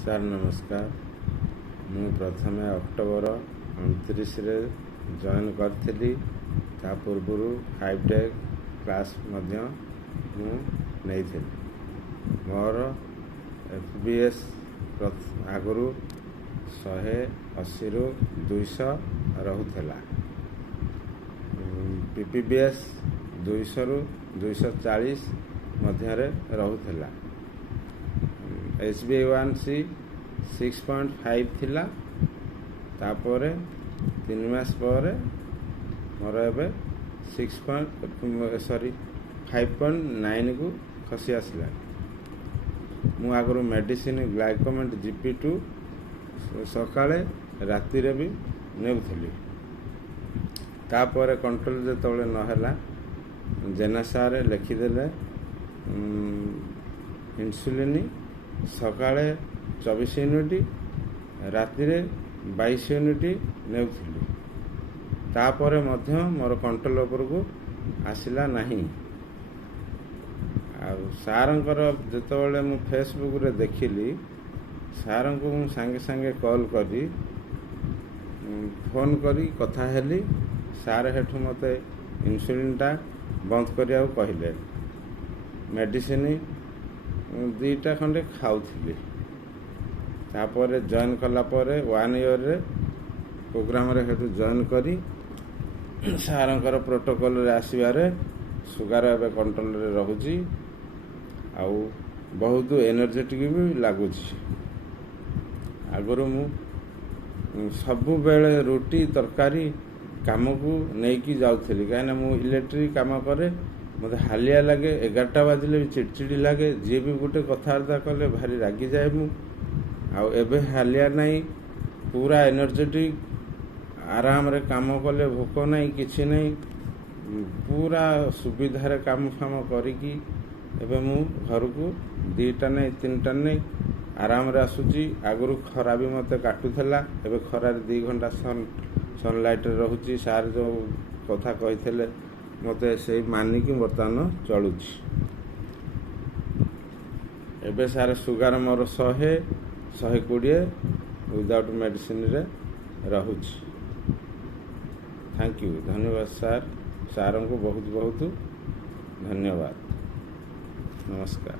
Sir ନମସ୍କାର। ମୁଁ ପ୍ରଥମେ ଅକ୍ଟୋବର 29ରେ ଜଏନ୍ କରିଥିଲି। ତା ପୂର୍ବରୁ 5 ଡେ କ୍ଲାସ୍ ମଧ୍ୟ ମୁଁ ନେଇଥିଲି। ମୋର FBS ଆଗରୁ 180ରୁ 200 ରହୁଥିଲା। PPBS 200ରୁ 240 ମଧ୍ୟରେ ରହୁଥିଲା। HbA1c 6.5 ଥିଲା। ତାପରେ 3 ମାସ ପରେ ମୋର ଏବେ 5.9କୁ ଖସି ଆସିଲା। ମୁଁ ଆଗରୁ ମେଡ଼ିସିନ ଗ୍ଲାଇକୋମେଟ୍ GP2 ସକାଳେ ରାତିରେ ବି ନେଉଥିଲି। ତାପରେ କଣ୍ଟ୍ରୋଲ ଯେତେବେଳେ ନହେଲା, ଜେନା ସାର୍ ଲେଖିଦେଲେ ଇନ୍ସୁଲିନ୍ ସକାଳେ 24 ୟୁନିଟ୍, ରାତିରେ 22 ୟୁନିଟ୍ ନେଉଥିଲି। ତାପରେ ମଧ୍ୟ ମୋର କଣ୍ଟ୍ରୋଲ ଉପରକୁ ଆସିଲା ନାହିଁ। ଆଉ ସାର୍ଙ୍କର ଯେତେବେଳେ ମୁଁ ଫେସବୁକ୍ରେ ଦେଖିଲି, ସାର୍ଙ୍କୁ ମୁଁ ସାଙ୍ଗେ ସାଙ୍ଗେ କଲ୍ କରି ଫୋନ୍ କରି କଥା ହେଲି। ସାର୍ ହେଠୁ ମୋତେ ଇନ୍ସୁଲିନ୍ଟା ବନ୍ଦ କରିବାକୁ କହିଲେ। ମେଡ଼ିସିନ 2ଟା ଖଣ୍ଡେ ଖାଉଥିଲି। ତାପରେ ଜଏନ୍ କଲା ପରେ 1 ଇୟର୍ରେ ପ୍ରୋଗ୍ରାମରେ ହେଠୁ ଜଏନ୍ କରି ସାର୍ଙ୍କର ପ୍ରୋଟୋକଲ୍ରେ ଆସିବାରେ ସୁଗାର ଏବେ କଣ୍ଟ୍ରୋଲରେ ରହୁଛି। ଆଉ ବହୁତ ଏନର୍ଜେଟିକ୍ ବି ଲାଗୁଛି। ଆଗରୁ ମୁଁ ସବୁବେଳେ ରୁଟି ତରକାରୀ କାମକୁ ନେଇକି ଯାଉଥିଲି, କାହିଁକିନା ମୁଁ ଇଲେକ୍ଟ୍ରିକ୍ କାମ କରେ। ମୋତେ ହାଲିଆ ଲାଗେ, 11ଟା ବାଜିଲେ ବି ଚିଡ଼ଚିଡ଼ି ଲାଗେ। ଯିଏ ବି ଗୋଟେ କଥାବାର୍ତ୍ତା କଲେ ଭାରି ରାଗିଯାଏ ମୁଁ। ଆଉ ଏବେ ହାଲିଆ ନାହିଁ, ପୁରା ଏନର୍ଜେଟିକ୍, ଆରାମରେ କାମ କଲେ ଭୋକ ନାହିଁ, କିଛି ନାହିଁ। ପୁରା ସୁବିଧାରେ କାମ ଫାମ କରିକି ଏବେ ମୁଁ ଘରକୁ 2ଟା ନାହିଁ 3ଟା ନାହିଁ ଆରାମରେ ଆସୁଛି। ଆଗରୁ ଖରା ବି ମୋତେ କାଟୁଥିଲା, ଏବେ ଖରାରେ 2 ଘଣ୍ଟା ସନଲାଇଟ୍ରେ ରହୁଛି। ସାର୍ ଯେଉଁ କଥା କହିଥିଲେ ମୋତେ ସେଇ ମାନିକି ବର୍ତ୍ତମାନ ଚଳୁଛି। ଏବେ ସାର୍ ସୁଗାର ମୋର 100-120 ୱିଦାଉଟ୍ ମେଡ଼ିସିନରେ ରହୁଛି। ଥ୍ୟାଙ୍କ ୟୁ, ଧନ୍ୟବାଦ ସାର୍। ସାର୍ଙ୍କୁ ବହୁତ ବହୁତ ଧନ୍ୟବାଦ। ନମସ୍କାର।